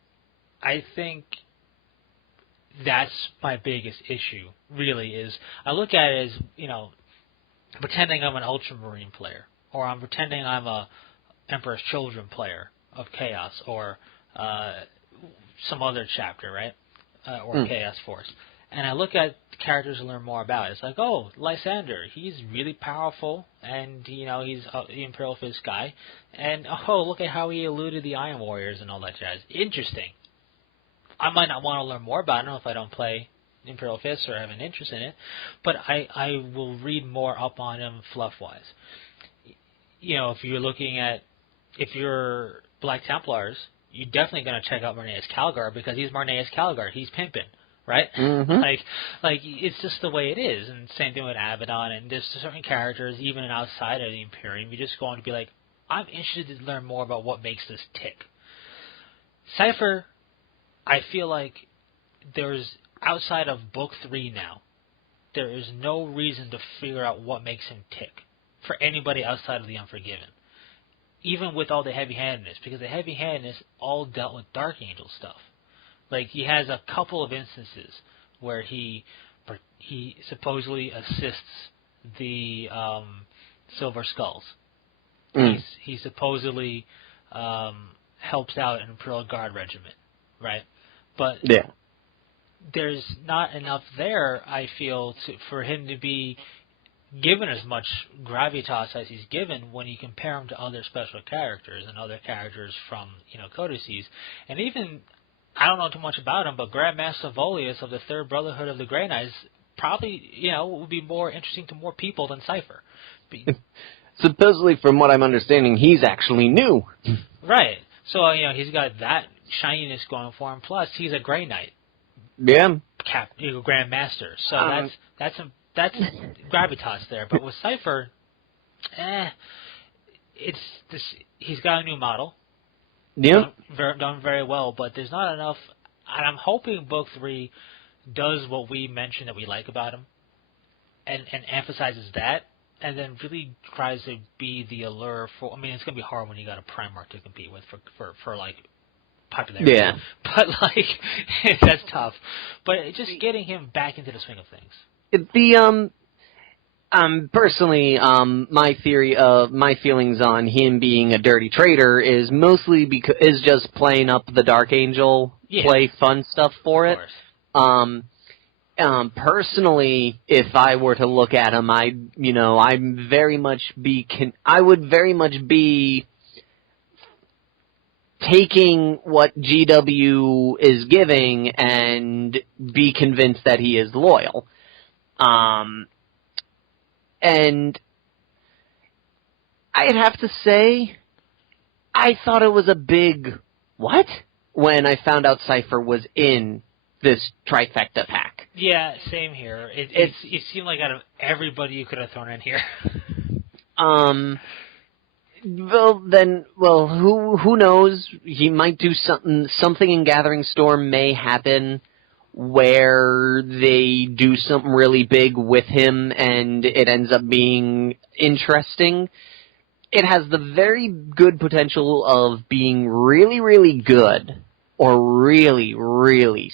I think that's my biggest issue, really, is I look at it as, pretending I'm an Ultramarine player, or I'm pretending I'm a Emperor's Children player of Chaos, or some other chapter, right? Or Chaos Force. And I look at the characters to learn more about. It's like, Lysander, he's really powerful, and, he's the Imperial Fist guy. And, look at how he eluded the Iron Warriors and all that jazz. Interesting. I might not want to learn more about him if I don't play Imperial Fist or have an interest in it, but I will read more up on him fluff-wise. If you're Black Templars, you're definitely going to check out Marneus Calgar, because he's Marneus Calgar. He's pimping. Right? Mm-hmm. Like it's just the way it is. And same thing with Abaddon, and there's certain characters, even outside of the Imperium, you're just going to be like, I'm interested to learn more about what makes this tick. Cypher, I feel like there's, outside of Book 3 now, there is no reason to figure out what makes him tick for anybody outside of the Unforgiven. Even with all the heavy-handedness, because the heavy-handedness all dealt with Dark Angel stuff. Like, he has a couple of instances where he supposedly assists the Silver Skulls. He supposedly helps out an Imperial Guard regiment, right? But there's not enough there, I feel, for him to be given as much gravitas as he's given when you compare him to other special characters and other characters from, codices. And even, I don't know too much about him, but Grandmaster Volius of the Third Brotherhood of the Grey Knights probably, would be more interesting to more people than Cypher. Supposedly, from what I'm understanding, he's actually new. Right. So, he's got that shininess going for him. Plus, he's a Grey Knight. Yeah. Grandmaster. So that's gravitas there. But with Cypher, he's got a new model. Yeah. Done very well, but there's not enough. And I'm hoping Book 3 does what we mentioned that we like about him, and emphasizes that, and then really tries to be the allure for. I mean, it's gonna be hard when you got a Primarch to compete with for like popularity. Yeah. But like that's tough. But just getting him back into the swing of things. Personally, my feelings on him being a dirty traitor is mostly is just playing up the Dark Angel, play fun stuff for it. Personally, if I were to look at him, I would very much be taking what GW is giving and be convinced that he is loyal. And I'd have to say, I thought it was a big what when I found out Cypher was in this trifecta pack. Yeah, same here. It seemed like out of everybody you could have thrown in here. Who knows? He might do something. Something in Gathering Storm may happen where they do something really big with him and it ends up being interesting. It has the very good potential of being really, really good or really, really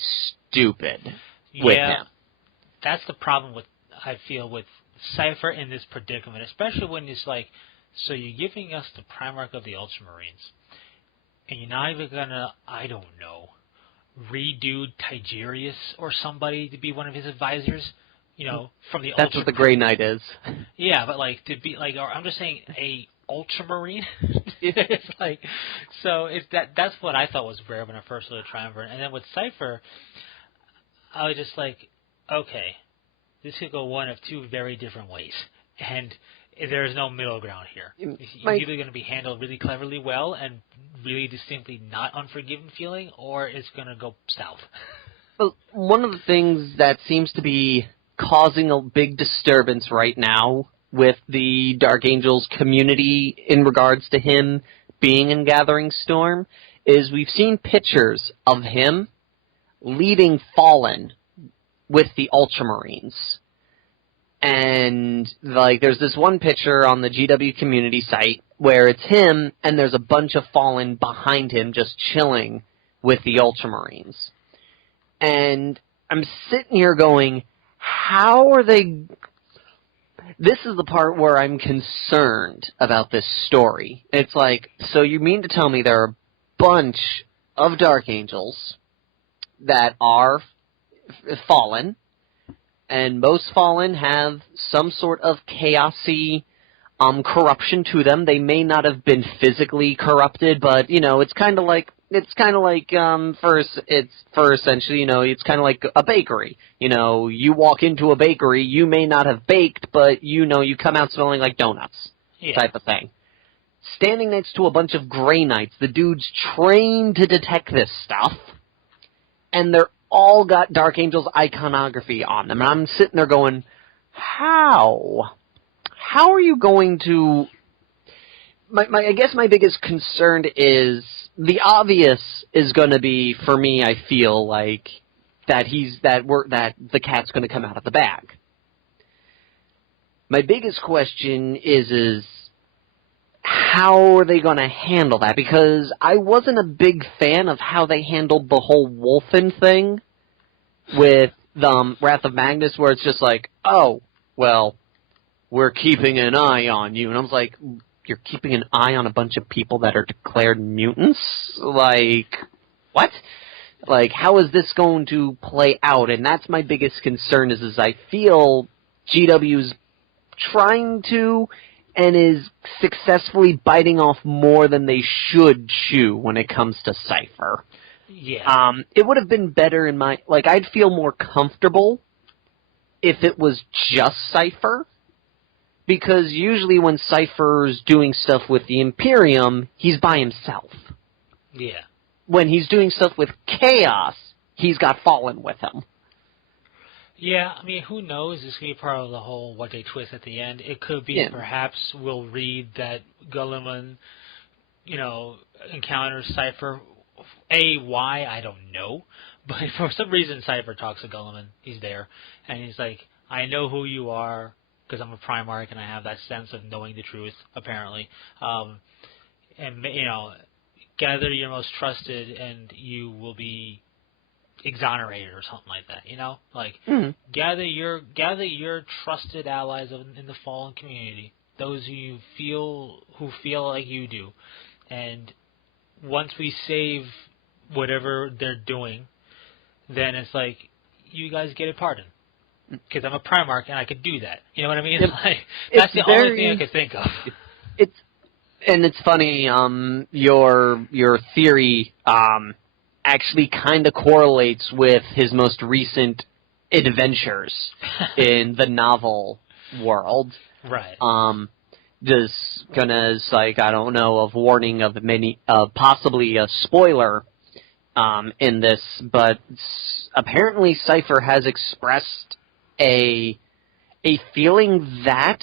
stupid with him. That's the problem I feel with Cypher in this predicament, especially when it's like, so you're giving us the Primarch of the Ultramarines, and you're not even gonna, I don't know, redo Tigerius or somebody to be one of his advisors, from the That's what the Grey Knight is. Yeah, but to be or I'm just saying a Ultramarine. It's that's what I thought was rare when I first saw the Triumvirate. And then with Cypher, I was just like, okay, this could go one of two very different ways, and there's no middle ground here. It's either going to be handled really cleverly well and really distinctly not unforgiving feeling, or it's going to go south. Well, one of the things that seems to be causing a big disturbance right now with the Dark Angels community in regards to him being in Gathering Storm is we've seen pictures of him leading Fallen with the Ultramarines. And, there's this one picture on the GW community site where it's him and there's a bunch of Fallen behind him just chilling with the Ultramarines. And I'm sitting here going, how are they... This is the part where I'm concerned about this story. It's like, so you mean to tell me there are a bunch of Dark Angels that are Fallen, and most Fallen have some sort of chaosy corruption to them. They may not have been physically corrupted, but it's kind of like it's kind of like essentially, it's kind of like a bakery. You walk into a bakery, you may not have baked, but you come out smelling like donuts, type of thing. Standing next to a bunch of Grey Knights, the dude's trained to detect this stuff, and they're all got Dark Angels iconography on them. And I'm sitting there going, how? How are you going to... I guess my biggest concern is the obvious is going to be, for me, I feel like, that the cat's going to come out of the bag. My biggest question is how are they going to handle that? Because I wasn't a big fan of how they handled the whole Wolfen thing with Wrath of Magnus, where it's just like, oh, well, we're keeping an eye on you. And I was like, you're keeping an eye on a bunch of people that are declared mutants? Like, what? Like, how is this going to play out? And that's my biggest concern is I feel GW's trying to and is successfully biting off more than they should chew when it comes to Cypher. Yeah. It would have been better I'd feel more comfortable if it was just Cypher. Because usually when Cypher's doing stuff with the Imperium, he's by himself. Yeah. When he's doing stuff with Chaos, he's got Fallen with him. Yeah, I mean, who knows? This could be part of the whole what they twist at the end. It could be perhaps we'll read that Gulliman, encounters Cypher. Why? I don't know. But for some reason, Cypher talks to Gulliman. He's there. And he's like, I know who you are, because I'm a Primarch and I have that sense of knowing the truth, apparently. And, gather your most trusted and you will be exonerated or something like that. You know, like Mhm. gather your trusted allies in the fallen community, those who feel like you do, and once we save whatever they're doing, then it's like you guys get a pardon. Because I'm a Primarch and I could do that. You know what I mean? Yep. Like, that's the only thing I could think of. It's funny. Your theory actually kind of correlates with his most recent adventures in the novel world. Right. Just gonna like I don't know of warning of many possibly a spoiler in this, but apparently Cypher has expressed a feeling that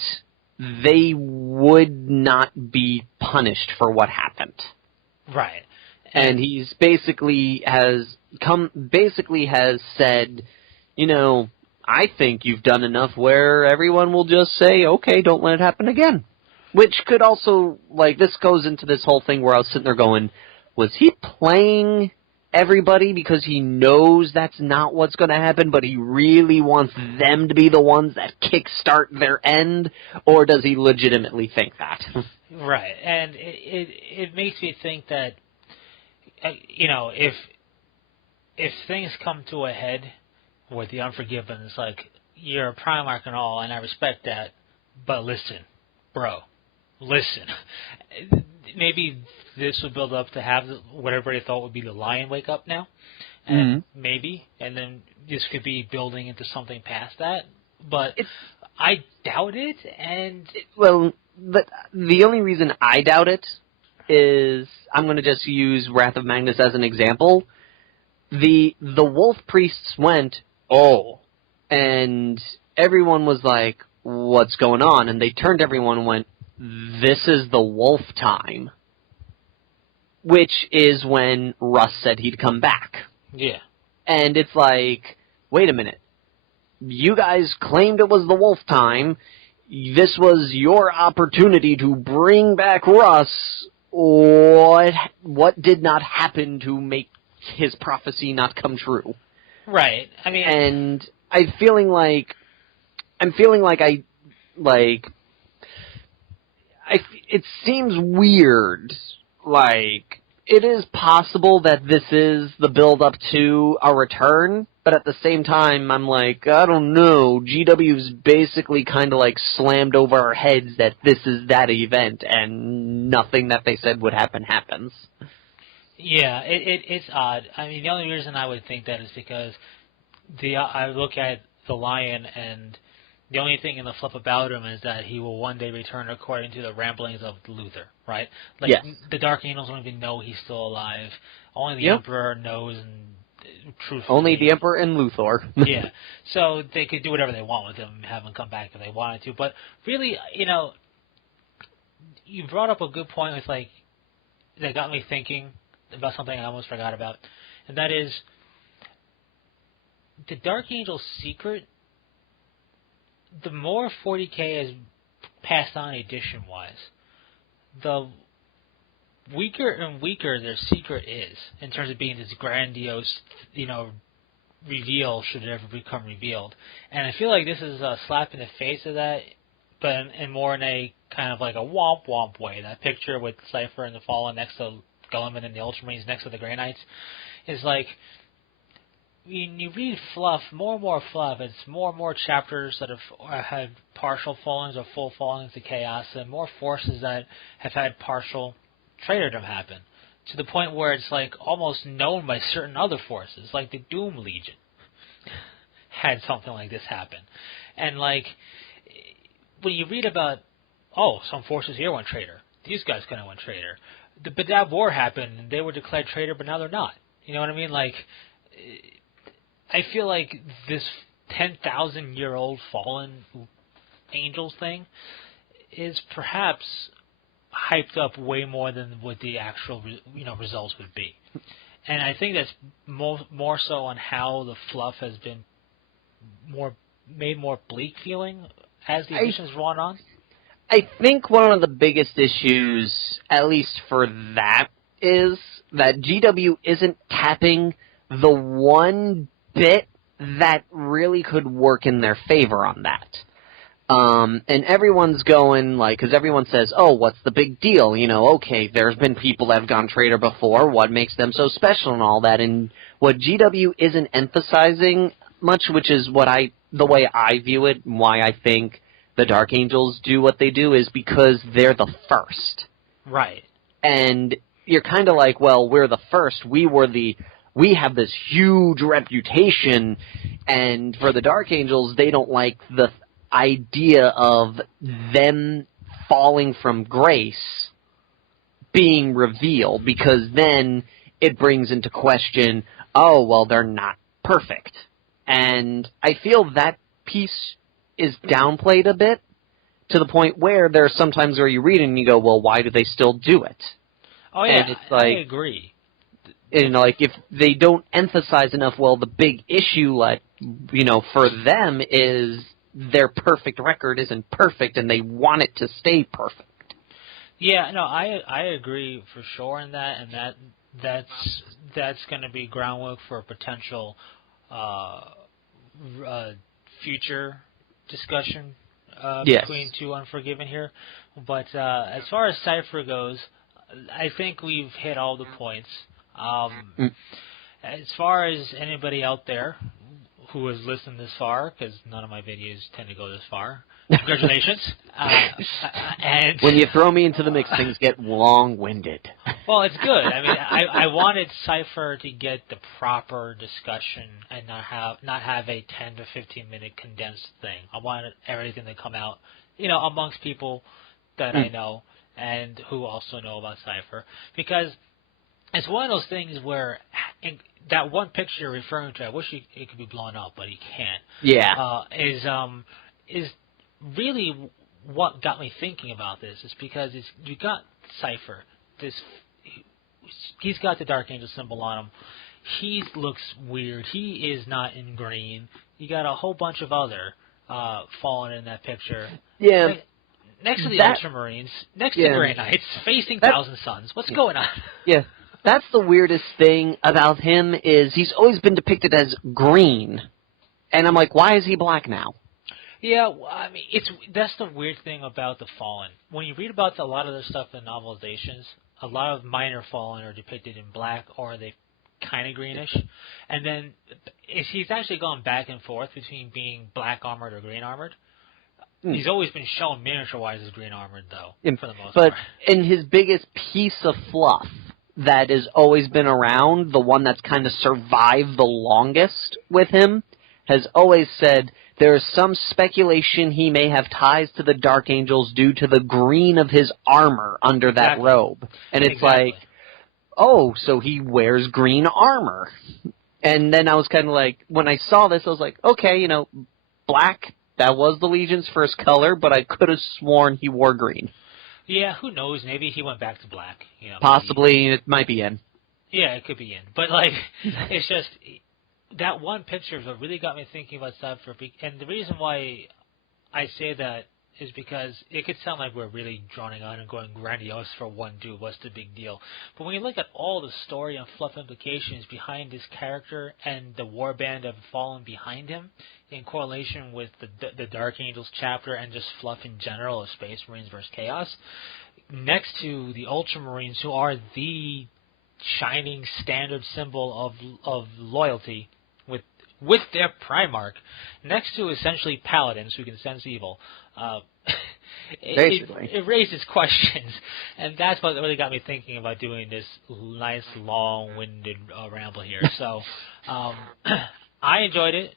they would not be punished for what happened. Right. And he's basically has said, you know, I think you've done enough where everyone will just say, okay, don't let it happen again. Which could also, like, this goes into this whole thing where I was sitting there going, was he playing everybody because he knows that's not what's going to happen, but he really wants them to be the ones that kickstart their end, or does he legitimately think that? Right, and it makes me think that, you know, if things come to a head with the Unforgiven, it's like, you're a Primarch and all, and I respect that, but listen, bro, listen. Maybe this would build up to have what everybody thought would be the Lion wake up now, and maybe, and then this could be building into something past that, but I doubt it, and... Well, but the only reason I doubt it is, I'm going to just use Wrath of Magnus as an example. The Wolf Priests went, oh, and everyone was like, what's going on? And they turned to everyone and went, this is the wolf time. Which is when Russ said he'd come back. Yeah. And it's like, wait a minute. You guys claimed it was the wolf time. This was your opportunity to bring back Russ. What did not happen to make his prophecy not come true? Right. I mean... And I'm feeling like it seems weird. Like, it is possible that this is the build-up to a return, but at the same time, I'm like, I don't know. GW's basically kind of like slammed over our heads that this is that event, and nothing that they said would happen happens. Yeah, it's odd. I mean, the only reason I would think that is because I look at the Lion, and the only thing in the fluff about him is that he will one day return according to the ramblings of Luther, right? Like, yes. The Dark Angels don't even know he's still alive. Only the Emperor knows, and truthfully... Only the Emperor and Luthor. Yeah, so they could do whatever they want with him, have him come back if they wanted to. But really, you know, you brought up a good point with, like, that got me thinking about something I almost forgot about, and that is the Dark Angel's secret. The more 40K has passed on edition-wise, the weaker and weaker their secret is in terms of being this grandiose, you know, reveal should it ever become revealed. And I feel like this is a slap in the face of that, but in more in a kind of like a womp-womp way. That picture with Cypher and the Fallen next to Guilliman and the Ultramarines next to the Grey Knights is like, when you read fluff, more and more fluff, it's more and more chapters that have had partial fallings or full fallings to chaos, and more forces that have had partial traitordom happen, to the point where it's like almost known by certain other forces, like the Doom Legion had something like this happen. And like, when you read about, oh, some forces here went traitor, these guys kind of went traitor. The Badab War happened, and they were declared traitor, but now they're not. You know what I mean? Like, I feel like this 10,000-year-old fallen angels thing is perhaps hyped up way more than what the actual results would be. And I think that's more so on how the fluff has been made more bleak feeling as the editions run on. I think one of the biggest issues, at least for that, is that GW isn't tapping the one bit that really could work in their favor on that. And everyone's going, like, because everyone says, oh, what's the big deal? You know, okay, there's been people that have gone traitor before, what makes them so special and all that, and what GW isn't emphasizing much, which is the way I view it, and why I think the Dark Angels do what they do, is because they're the first. Right. And you're kind of like, well, we're the first, we have this huge reputation, and for the Dark Angels, they don't like the idea of them falling from grace being revealed, because then it brings into question, oh, well, they're not perfect. And I feel that piece is downplayed a bit, to the point where there are sometimes where you read it and you go, well, why do they still do it? Oh, yeah, and it's like, I agree. And, like, if they don't emphasize enough, well, the big issue, like, you know, for them is their perfect record isn't perfect, and they want it to stay perfect. Yeah, no, I agree for sure in that, and that's going to be groundwork for a potential future discussion between two Unforgiven here. But as far as Cypher goes, I think we've hit all the points. As far as anybody out there who has listened this far, because none of my videos tend to go this far, congratulations. And when you throw me into the mix, things get long-winded. Well, it's good. I mean, I wanted Cypher to get the proper discussion and not have a 10 to 15 minute condensed thing. I wanted everything to come out, you know, amongst people that I know and who also know about Cypher, because it's one of those things where that one picture you're referring to, I wish it could be blown up, but he can't. Yeah. Is really what got me thinking about this. Is because you got Cypher. He's got the Dark Angel symbol on him. He looks weird. He is not in green. You got a whole bunch of other fallen in that picture. Yeah. Next to the Ultramarines, next to the Grey Knights, facing Thousand Suns. What's going on? Yeah. That's the weirdest thing about him, is he's always been depicted as green. And I'm like, why is he black now? Yeah, I mean, that's the weird thing about the Fallen. When you read about a lot of their stuff in novelizations, a lot of minor Fallen are depicted in black, or they kind of greenish. And then he's actually gone back and forth between being black armored or green armored. He's always been shown miniature-wise as green armored, though, for the most part. But in his biggest piece of fluff that has always been around, the one that's kind of survived the longest with him, has always said there is some speculation he may have ties to the Dark Angels due to the green of his armor under that robe. And it's like, oh, so he wears green armor. And then I was kind of like, when I saw this, I was like, okay, you know, black, that was the Legion's first color, but I could have sworn he wore green. Yeah, who knows? Maybe he went back to black. You know, possibly, it might be in. Yeah, it could be in. But, like, it's just, that one picture is what really got me thinking about Cypher. And the reason why I say that is because it could sound like we're really droning on and going grandiose for one dude. What's the big deal? But when you look at all the story and fluff implications behind this character and the warband of Fallen behind him, in correlation with the Dark Angels chapter and just fluff in general of Space Marines versus Chaos, next to the Ultramarines, who are the shining standard symbol of loyalty with their Primarch, next to essentially Paladins who can sense evil, it raises questions, and that's what really got me thinking about doing this nice long-winded ramble here. So I enjoyed it.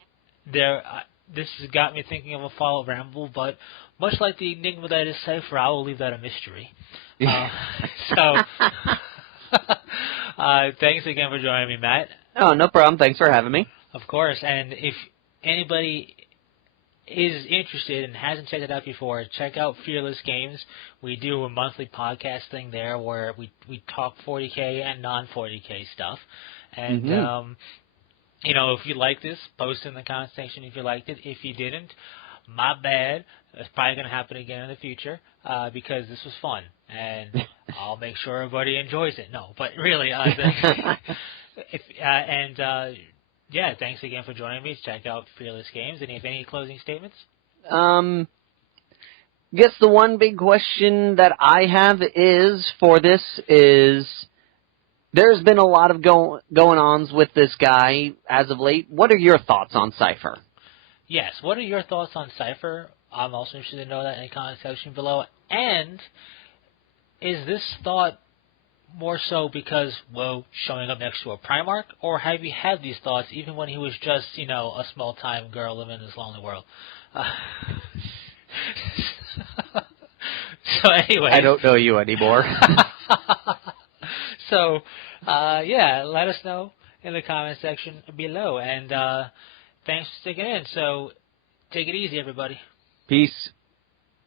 This has got me thinking of a follow-up ramble, but much like the enigma that is Cypher, I will leave that a mystery. Thanks again for joining me, Matt. Oh, no problem. Thanks for having me. Of course, and if anybody is interested and hasn't checked it out before, check out Fearless Games. We do a monthly podcast thing there where we talk 40K and non-40K stuff. And, you know, if you like this, post in the comment section if you liked it. If you didn't, my bad. It's probably going to happen again in the future because this was fun. And I'll make sure everybody enjoys it. No, but really, Yeah, thanks again for joining me. Check out Fearless Games. And if any closing statements? Guess the one big question that I have is there's been a lot of going-ons with this guy as of late. What are your thoughts on Cypher? Yes, what are your thoughts on Cypher? I'm also interested to know that in the comment section below. And is this thought more so because, showing up next to a Primarch? Or have you had these thoughts even when he was just, a small-time girl living in this lonely world? So anyway, I don't know you anymore. So, let us know in the comment section below. And thanks for sticking in. So, take it easy, everybody. Peace.